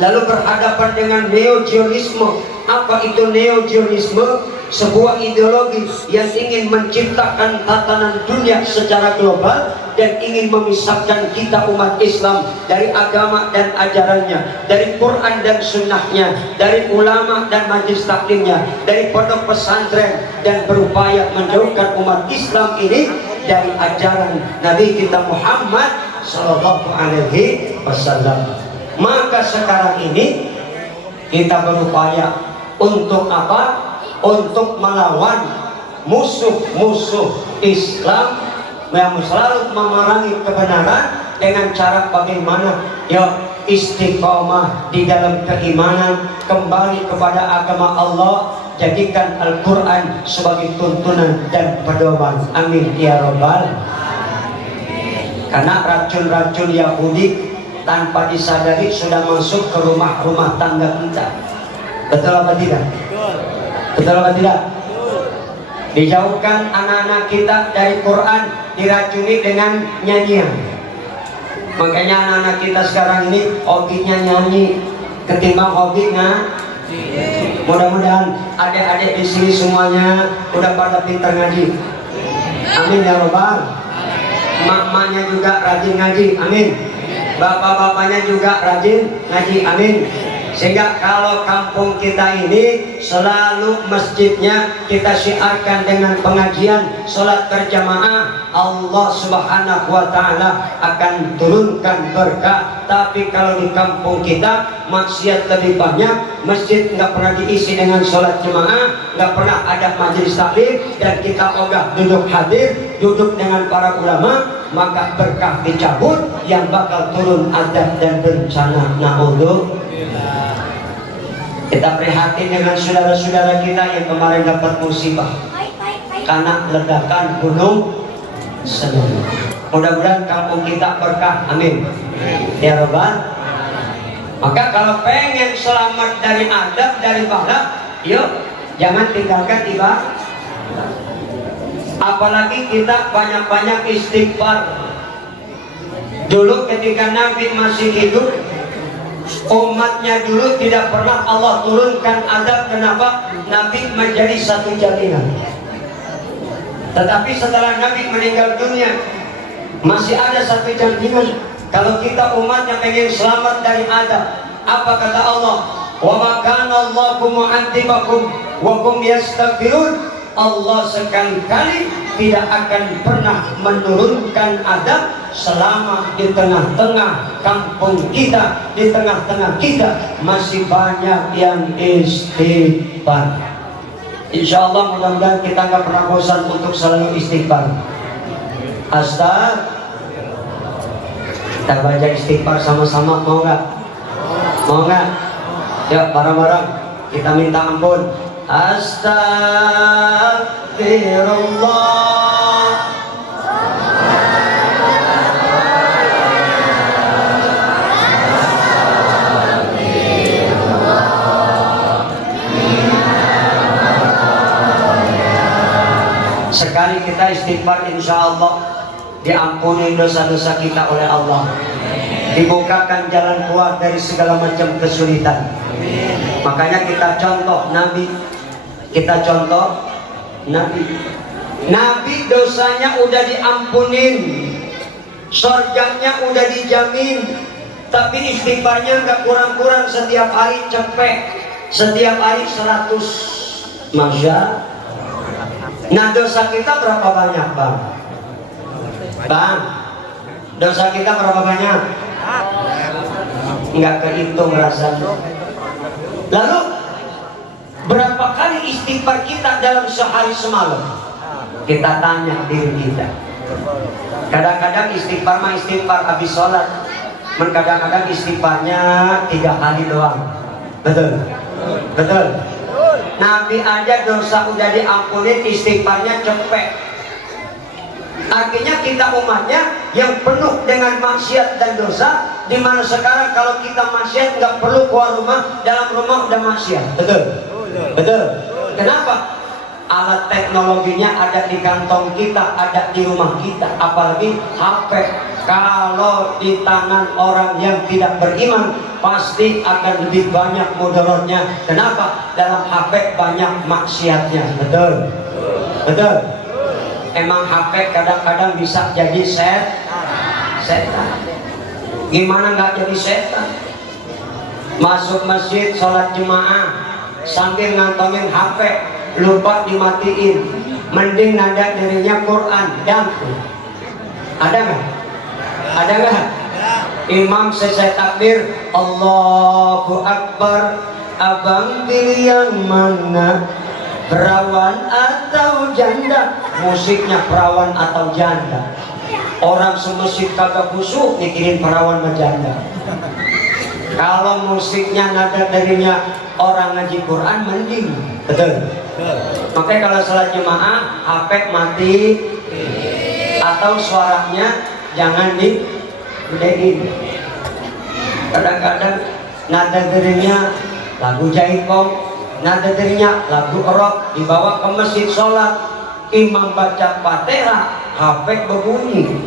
lalu berhadapan dengan neo-Zionisme. Apa itu neo-Zionisme? Sebuah ideologi yang ingin menciptakan tatanan dunia secara global dan ingin memisahkan kita umat Islam dari agama dan ajarannya, dari Quran dan sunnahnya, dari ulama dan majelis taklimnya, dari pondok pesantren, dan berupaya menjauhkan umat Islam ini dari ajaran Nabi kita Muhammad Sallallahu Alaihi Wasallam. Maka sekarang ini kita berupaya untuk apa? Untuk melawan musuh-musuh Islam yang selalu memerangi kebenaran dengan cara bagaimana? Ya, istiqomah di dalam keimanan, kembali kepada agama Allah, jadikan Al-Quran sebagai tuntunan dan pedoman. Amin ya Rabbal. Karena racun-racun Yahudi tanpa disadari sudah masuk ke rumah-rumah tangga kita. Betul apa tidak? Betul apa tidak? Dijauhkan anak-anak kita dari Quran, diracuni dengan nyanyian. Makanya anak-anak kita sekarang ini hobinya nyanyi ketimbang hobi ngaji. Mudah-mudahan adik-adik di sini semuanya udah pada pintar ngaji. Amin ya Rabbal. Mak-maknya juga rajin ngaji. Amin. Bapak-bapaknya juga rajin ngaji. Amin. Sehingga kalau kampung kita ini selalu masjidnya kita syiarkan dengan pengajian, sholat berjamaah, Allah Subhanahu wa Ta'ala akan turunkan berkah. Tapi kalau di kampung kita maksiat lebih banyak, masjid nggak pernah diisi dengan sholat jamaah, nggak pernah ada majelis taklim, dan kita ogah duduk hadir, duduk dengan para ulama, maka berkah dicabut, yang bakal turun adab dan bencana. Na'udzubillah. Kita prihatin dengan saudara-saudara kita yang kemarin dapat musibah karena ledakan gunung Semeru. Mudah-mudahan kampung kita berkah. Amin ya Rabbal. Maka kalau pengen selamat dari adab, dari balak, yuk jangan tinggalkan ibadah. Apalagi kita banyak-banyak istighfar. Dulu ketika Nabi masih hidup, umatnya dulu tidak pernah Allah turunkan adab. Kenapa? Nabi menjadi satu jaminan. Tetapi setelah Nabi meninggal dunia, masih ada satu jaminan. Kalau kita umatnya pengen selamat dari adab, apa kata Allah? Wa ma kana Allahu mu'adzibakum wa hum yastaghfirun. Allah sekali-kali tidak akan pernah menurunkan adab selama di tengah-tengah kampung kita, di tengah-tengah kita masih banyak yang istighfar. Insya Allah mudah-mudahan kita nggak pernah bosan untuk selalu istighfar. Kita baca istighfar sama-sama, mau nggak? Mau nggak? Ya, bareng-bareng kita minta ampun. Astagfirullah. Sekali kita istighfar, insya Allah diampuni dosa-dosa kita oleh Allah, dibukakan jalan keluar dari segala macam kesulitan. Makanya kita contoh Nabi, Nabi dosanya udah diampunin, surganya udah dijamin, tapi istighfarnya nggak kurang-kurang, setiap hari cepet, setiap hari 100. Masya. Nah, dosa kita berapa banyak, Bang? Bang, dosa kita berapa banyak? Nggak kehitung rasanya. Lalu berapa kali istighfar kita dalam sehari semalam? Kita tanya diri kita. Kadang-kadang istighfar mah istighfar habis sholat, kadang-kadang istighfarnya 3 kali doang. Betul? Betul? Nabi aja dosa udah diampuni, istighfarnya cepet. Artinya kita umatnya yang penuh dengan maksiat dan dosa, dimana sekarang kalau kita maksiat nggak perlu keluar rumah, dalam rumah udah maksiat. Betul? Betul? Kenapa? Alat teknologinya ada di kantong kita, ada di rumah kita, apalagi HP. Kalau di tangan orang yang tidak beriman, pasti akan lebih banyak mudaratnya. Kenapa? Dalam HP banyak maksiatnya. Betul? Betul? Emang HP kadang-kadang bisa jadi setan. Gimana nggak jadi setan? Masuk masjid, sholat jemaah, sambil ngantongin HP, lupa dimatiin, mending nada dirinya Quran. Dan ada nggak? Ada nggak? Imam selesai takbir, Allahu Akbar, abang pilih yang mana? Perawan atau janda? Musiknya perawan atau janda. Orang semasjid kagak khusyuk mikirin perawan sama janda. Kalau musiknya nada darinya orang ngaji Quran, mending. Betul? Makanya kalau salat jemaah HP mati, atau suaranya jangan digedein. Kadang-kadang nada darinya lagu jaipong, nada darinya lagu rock, dibawa ke masjid sholat, imam baca Fatihah, HP berbunyi,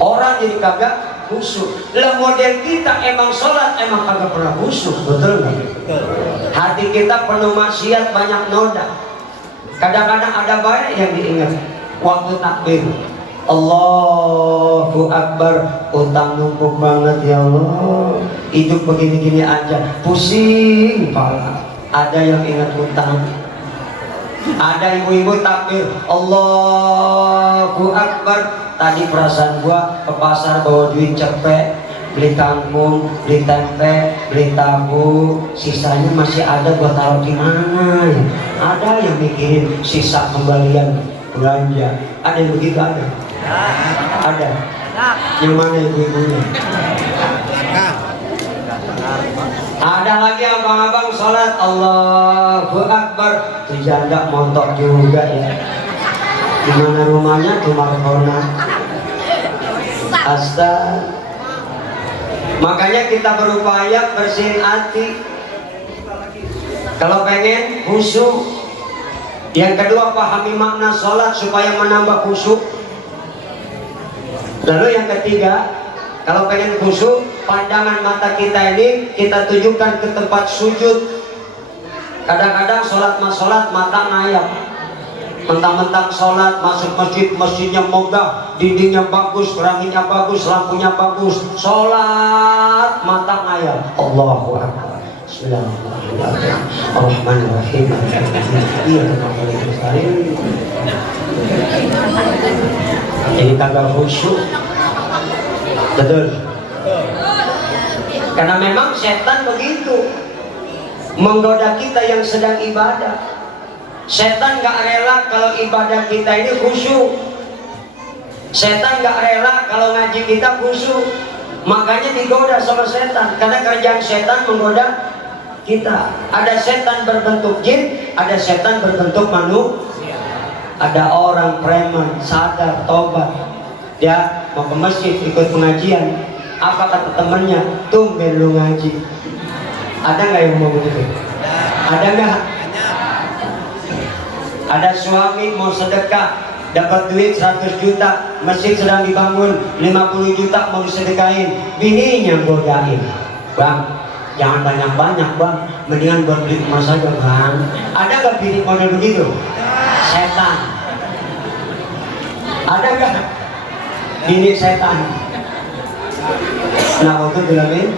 orang jadi kagak khusyuk. Lah model kita emang sholat emang kagak pernah khusyuk. Betul nggak? Hati kita penuh maksiat, banyak noda. Kadang-kadang ada baik yang diingat waktu takbir, Allahu Akbar, utang numpuk banget ya Allah, hidup begini-gini aja, pusing pala. Ada yang ingat utang. Ada ibu-ibu takbir, Allahu Akbar, tadi perasaan gua ke pasar bawa duit cepet, beli kangkung, beli tempe, beli tahu, sisanya masih ada gua taruh di mana ya? Ada yang mikirin sisa kembalian belanja. Ada yang begitu? Ada. Yang mana ibu-ibunya? Ada lagi abang-abang sholat Allahu Akbar, tuh janda montok juga ya. Dimana rumahnya tuh Markona. Astaga. Makanya kita berupaya bersihin hati. Kalau pengen khusyuk. Yang kedua, pahami makna sholat supaya menambah khusyuk. Lalu yang ketiga, kalau pengen khusyuk, pandangan mata kita ini kita tujukan ke tempat sujud. Kadang-kadang sholat mata ngayap. Mentang-mentang sholat masuk masjid, masjidnya megah, dindingnya bagus, keramiknya bagus, lampunya bagus. Sholat mata ngayap. Allahu Akbar. Bismillahirrahmanirrahim. Ini kagak khusyuk. Betul. Karena memang setan begitu menggoda kita yang sedang ibadah. Setan gak rela kalau ibadah kita ini khusyuk. Setan nggak rela kalau ngaji kita khusyuk, makanya digoda sama setan. Karena kerjaan setan menggoda kita. Ada setan berbentuk jin, ada setan berbentuk manusia. Ada orang preman sadar tobat, dia mau ke masjid ikut pengajian. Apa kata temannya? Tumben lu ngaji. Ada nggak yang mau begitu? Ada nggak? Ada suami mau sedekah, dapat duit 100 juta, masjid sedang dibangun, 50 juta mau disedekahin, bininya godain, bang jangan banyak-banyak bang, mendingan buat beli emas saja bang. Ada nggak bini model begitu? Setan. Ada nggak bini setan? Nah waktu bilangin,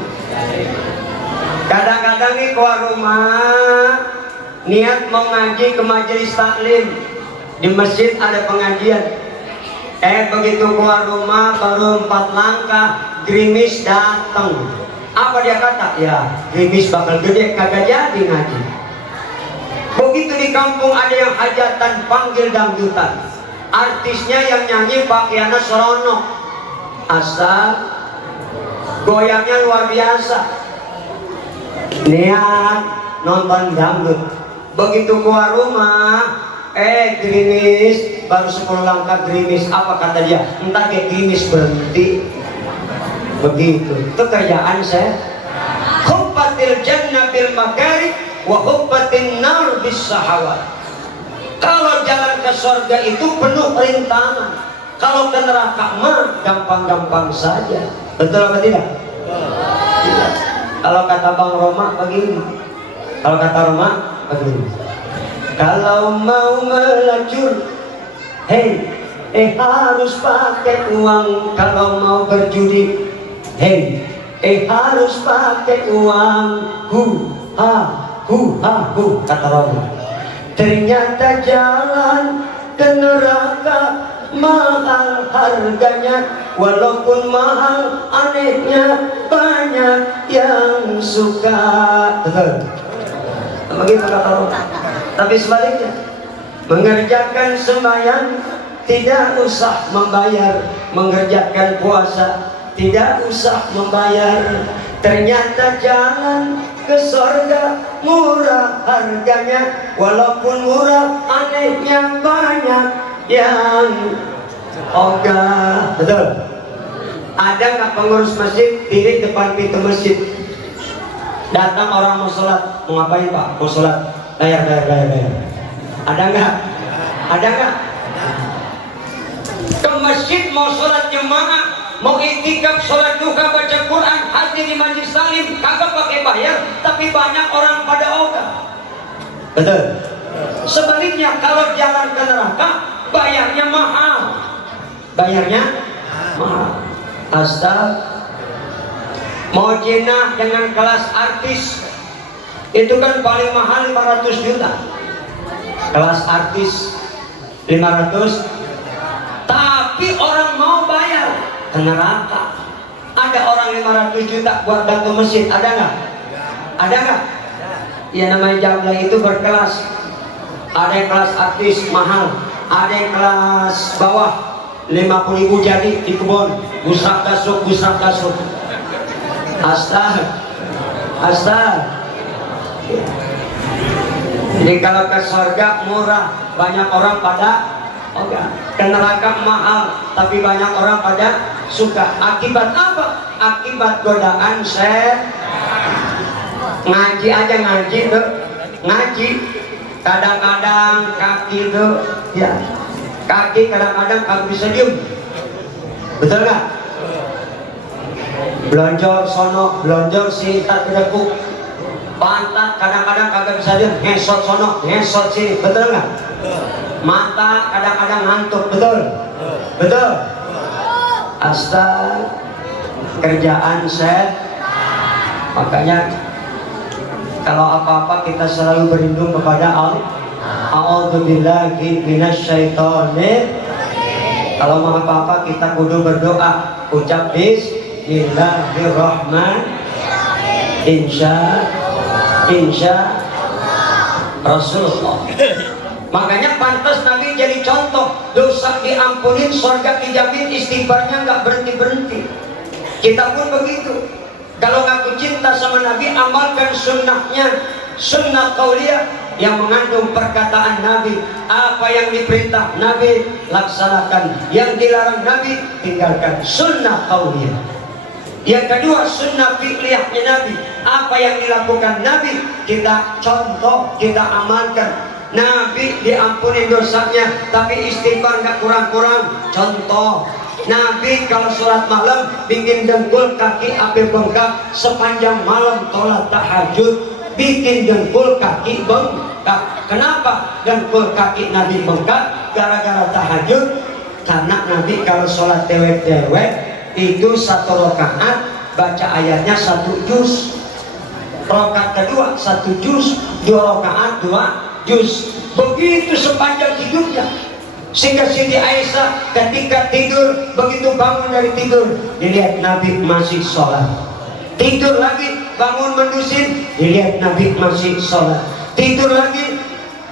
kadang-kadang nih keluar rumah niat mau ngaji ke majelis taklim, di masjid ada pengajian. Begitu keluar rumah baru 4 langkah gerimis datang. Apa dia kata? Ya gerimis bakal gede, kagak jadi ngaji. Begitu di kampung ada yang hajatan panggil dangdutan, artisnya yang nyanyi pakaiannya seronok, asal goyangnya luar biasa, niat nonton dangdut. Begitu keluar rumah gerimis, baru 10 langkah gerimis. Apa kata dia? Entah kayak gerimis berhenti. Begitu, itu kerjaan saya. Hubbatil jannah bil makarih wa hubbatin nar bis sahawat. Kalau jalan ke surga itu penuh rintangan, kalau ke neraka mah gampang-gampang saja. Betul apa tidak? Tidak. Kalau kata Bang Roma begini, kalau kata Roma begini, kalau mau melacur, harus pakai uang. Kalau mau berjudi, harus pakai uang. Hu kata Roma. Ternyata jalan ke neraka mahal harganya, walaupun mahal anehnya banyak yang suka. Betul. Begitu kata Roma. Tapi sebaliknya, mengerjakan sembahyang tidak usah membayar, mengerjakan puasa tidak usah membayar. Ternyata jalan ke surga murah harganya, walaupun murah anehnya banyak yang ogah. Betul. Ada nggak pengurus masjid diri depan pintu masjid, datang orang mau sholat, mau ngapain pak? Mau sholat, bayar. Ada nggak? Ada nggak? Ke masjid mau sholat jemaah, mau iktikaf, sholat duha, baca Quran, hadir di majelis taklim, kagak pakai bayar, tapi banyak orang pada ogah. Betul. Sebaliknya kalau jalan ke neraka bayarnya mahal, mahal. Mau jinah dengan kelas artis itu kan paling mahal 500 juta. Kelas artis 500, tapi orang mau bayar ke neraka. Ada orang 500 juta buat bantu masjid, ada nggak? Ada nggak? Ya namanya jabla itu berkelas. Ada yang kelas artis mahal, ada yang kelas bawah 50.000 jadi di kebun, gusrak gasuk. Astaga. Jadi kalau ke surga murah, banyak orang pada ke neraka mahal, tapi banyak orang pada suka. Akibat apa? Akibat godaan setan. Ngaji aja ngaji. Kadang-kadang kaki itu, ya kaki kadang-kadang kagak bisa diem. Betul nggak? Belonjor sono, belonjor sini tak berdekuk. Pantat kadang-kadang kagak bisa diem, ngesot sono, ngesot sini. Betul nggak? Mata kadang-kadang ngantuk. Betul. Astaga, kerjaan setan. Makanya kalau apa-apa kita selalu berlindung kepada Allah. A'udzubillahi minasyaitonir. Kalau mau apa-apa kita kudu berdoa, ucap Bismillahirrahmanirrahim. Insya Rasulullah. Makanya pantas Nabi jadi contoh, dosa diampunin, surga dijamin, istighfarnya nggak berhenti-berhenti. Kita pun begitu. Kalau ngaku cinta sama Nabi, amalkan sunnahnya, sunnah qauliyah yang mengandung perkataan Nabi. Apa yang diperintah Nabi, laksanakan. Yang dilarang Nabi, tinggalkan. Sunnah qauliyah. Yang kedua, sunnah fi'liyahnya Nabi. Apa yang dilakukan Nabi, kita contoh, kita amalkan. Nabi diampuni dosanya, tapi istighfar nggak kurang-kurang. Contoh, Nabi kalau sholat malam bikin dengkul kaki api bengkak sepanjang malam sholat tahajud, bikin dengkul kaki bengkak. Kenapa dengkul kaki Nabi bengkak? Gara-gara tahajud. Karena Nabi kalau sholat dewek-dewek itu 1 rakaat baca ayatnya 1 juz, rakaat kedua 1 juz, 2 rakaat 2 juz, begitu sepanjang hidupnya. Sehingga Siti Aisyah ketika tidur, begitu bangun dari tidur, dilihat Nabi masih sholat. Tidur lagi, bangun mendusin, dilihat Nabi masih sholat. Tidur lagi,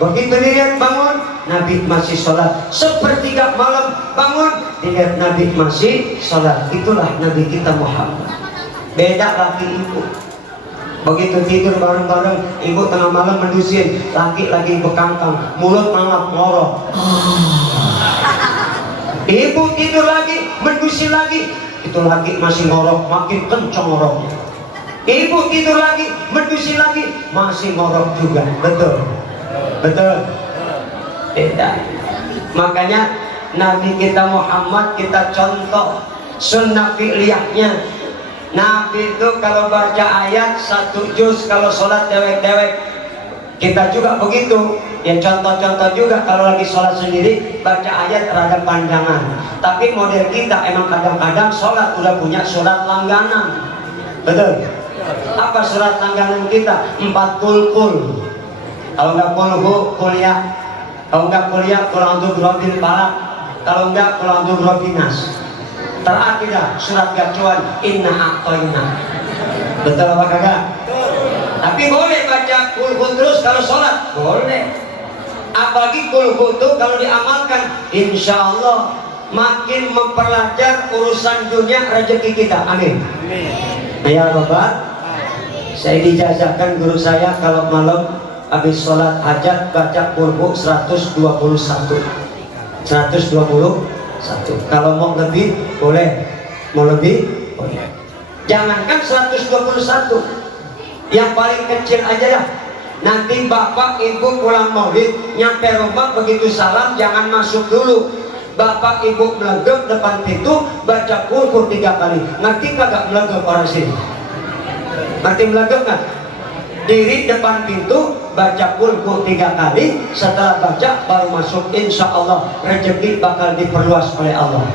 begitu dilihat bangun, Nabi masih sholat. Sepertiga malam bangun, dilihat Nabi masih sholat. Itulah Nabi kita Muhammad. Beda laki ibu. Begitu tidur bareng-bareng, ibu tengah malam mendusin, laki lagi bekangkang, mulut mangap ngorok. Ibu tidur lagi, mendusin lagi, itu lagi masih ngorok, makin kencang ngoroknya. Ibu tidur lagi, mendusin lagi, masih ngorok juga. Betul, betul. Beda. Makanya Nabi kita Muhammad kita contoh sunnah fi'liyahnya. Nabi itu kalau baca ayat 1 juz, kalau sholat dewek-dewek. Kita juga begitu. Ya contoh-contoh juga kalau lagi sholat sendiri baca ayat rada panjangan. Tapi model kita emang kadang-kadang sholat udah punya surat langganan. Betul? Apa surat langganan kita? 4 kul. Kalau nggak kulhu, kuliah. Kalau nggak kuliah, kul'andu birabbil falaq. Kalau nggak kul'andu birabbin nas. Terakhir surat gacuan inna a'toina. Betul apa kagak? Tapi boleh baca kulhu terus kalau sholat, boleh. Apalagi kulhu itu kalau diamalkan, insya Allah makin memperlancar urusan dunia rezeki kita. Amin. Ya Bapak, saya dijazahkan guru saya kalau malam habis sholat hajat baca kulhu 121. Kalau mau lebih boleh, mau lebih boleh. Jangankan 121, yang paling kecil aja lah. Nanti bapak ibu pulang maulid, nyampe rumah begitu salam jangan masuk dulu. Bapak ibu melegep depan pintu baca kulhu 3 kali. Ngerti kagak melegep orang sini? Ngerti melegep nggak? Diri depan pintu baca kulhu 3 kali, setelah baca baru masuk, insya Allah rezeki bakal diperluas oleh Allah.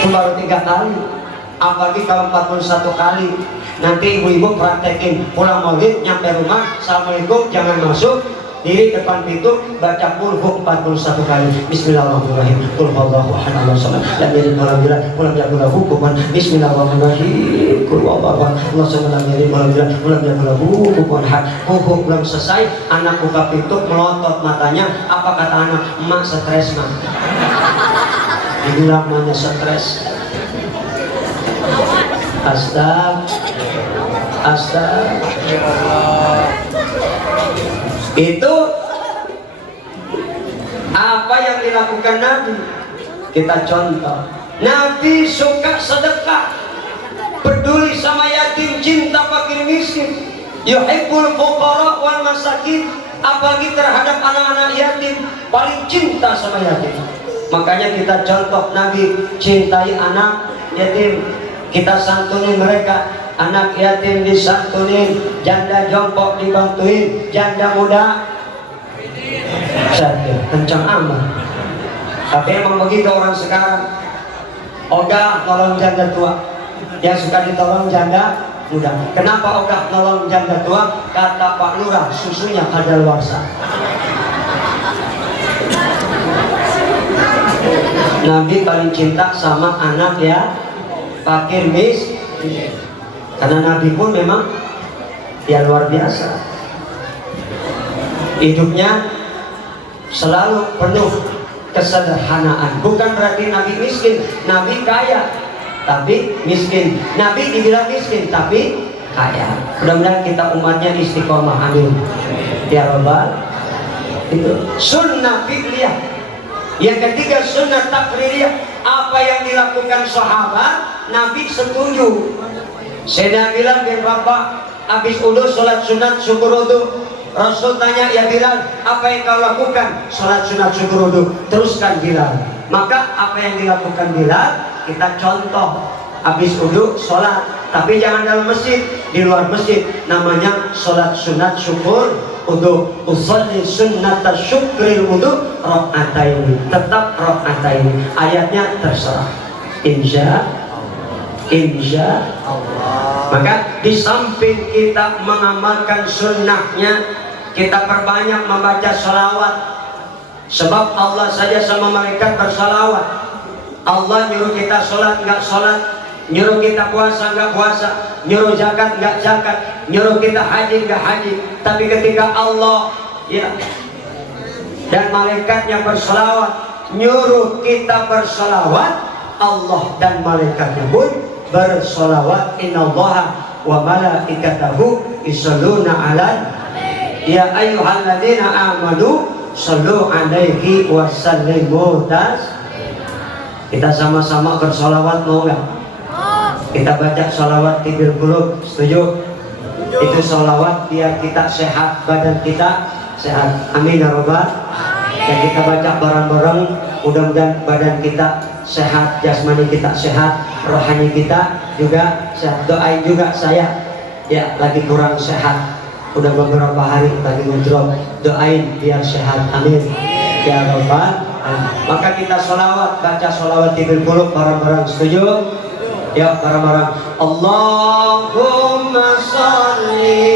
Itu baru 3 kali. Apalagi kalau 41 kali. Nanti ibu-ibu praktekin pulang maulid nyampe rumah, assalamualaikum jangan masuk, diri depan pintu baca kulhu 41 kali. Bismillahirrahmanirrahim. Qul huwallahu ahad Allahu samad lam yalid walam yulad walam yakul lahu kufuwan. Bismillahirrahmanirrahim. Qul huwallahu ahad Allahu samad lam yalid walam yulad walam yakul lahu kufuwan ahad. Kulhu belum selesai, anak buka pintu melotot matanya. Apa kata anak? Emak stres mak. Dibilang namanya stres. Astagfirullah. Itu apa yang dilakukan Nabi. Kita contoh. Nabi suka sedekah, peduli sama yatim, cinta fakir miskin, yuhibbul fuqara wal masakin. Apalagi terhadap anak-anak yatim, paling cinta sama yatim. Makanya kita contoh Nabi, cintai anak yatim, kita santunin mereka. Anak yatim disantunin, janda jongkok dibantuin, janda muda saja kencang amat. Tapi emang begitu orang sekarang, ogah nolong janda tua, yang suka ditolong janda muda. Kenapa ogah nolong janda tua? Kata Pak Lurah, susunya kadaluarsa. Nabi paling cinta sama anak ya fakir miskin. Karena Nabi pun memang ya luar biasa. Hidupnya selalu penuh kesederhanaan. Bukan berarti Nabi miskin, Nabi kaya tapi miskin. Nabi dibilang miskin tapi kaya. Mudah-mudahan kita umatnya istiqomah, amin ya Rabbal. Itu sunnah fi'liyah. Yang ketiga sunnah takririyah. Apa yang dilakukan sahabat Nabi setuju. Saya bilang bin Bapak habis udah sholat sunat syukur wudu. Rasul tanya, ya Bilal, apa yang kau lakukan? Sholat sunat syukur wudu. Teruskan Bilal. Maka apa yang dilakukan Bilal kita contoh. Habis wudu sholat, tapi jangan dalam masjid, di luar masjid. Namanya sholat sunat syukur wudu. Usolli sunnata syukril wudu rakaataini. Tetap rakaataini. Ayatnya terserah. Insya Allah. Maka di samping kita mengamalkan sunnahnya, kita perbanyak membaca salawat. Sebab Allah saja sama malaikat bersalawat. Allah nyuruh kita sholat nggak sholat, nyuruh kita puasa nggak puasa, nyuruh zakat nggak zakat, nyuruh kita haji nggak haji. Tapi ketika Allah ya dan malaikatnya bersalawat, nyuruh kita bersalawat, Allah dan malaikatnya pun bersalawat. Innallaha wa malaikatahu yusholluna 'alan ya ayyuhalladzina amanu shallu 'alaihi wa sallimu taslima. Kita sama-sama bersalawat, mau nggak? Kita baca salawat tibil qulub, setuju? Itu salawat biar kita sehat, badan kita sehat, amin ya Rabbal. Dan kita baca bareng-bareng, mudah-mudahan badan kita sehat, jasmani kita sehat, rohani kita juga sehat. Doain juga saya ya lagi kurang sehat, udah beberapa hari lagi ngedrop, doain biar sehat, amin ya Rabbal. Maka kita sholawat, baca sholawat tibil qulub bareng-bareng, setuju? Ya bareng-bareng. Allahumma sholli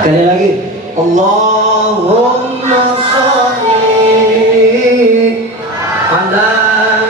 sekali lagi. Allahumma sholli ala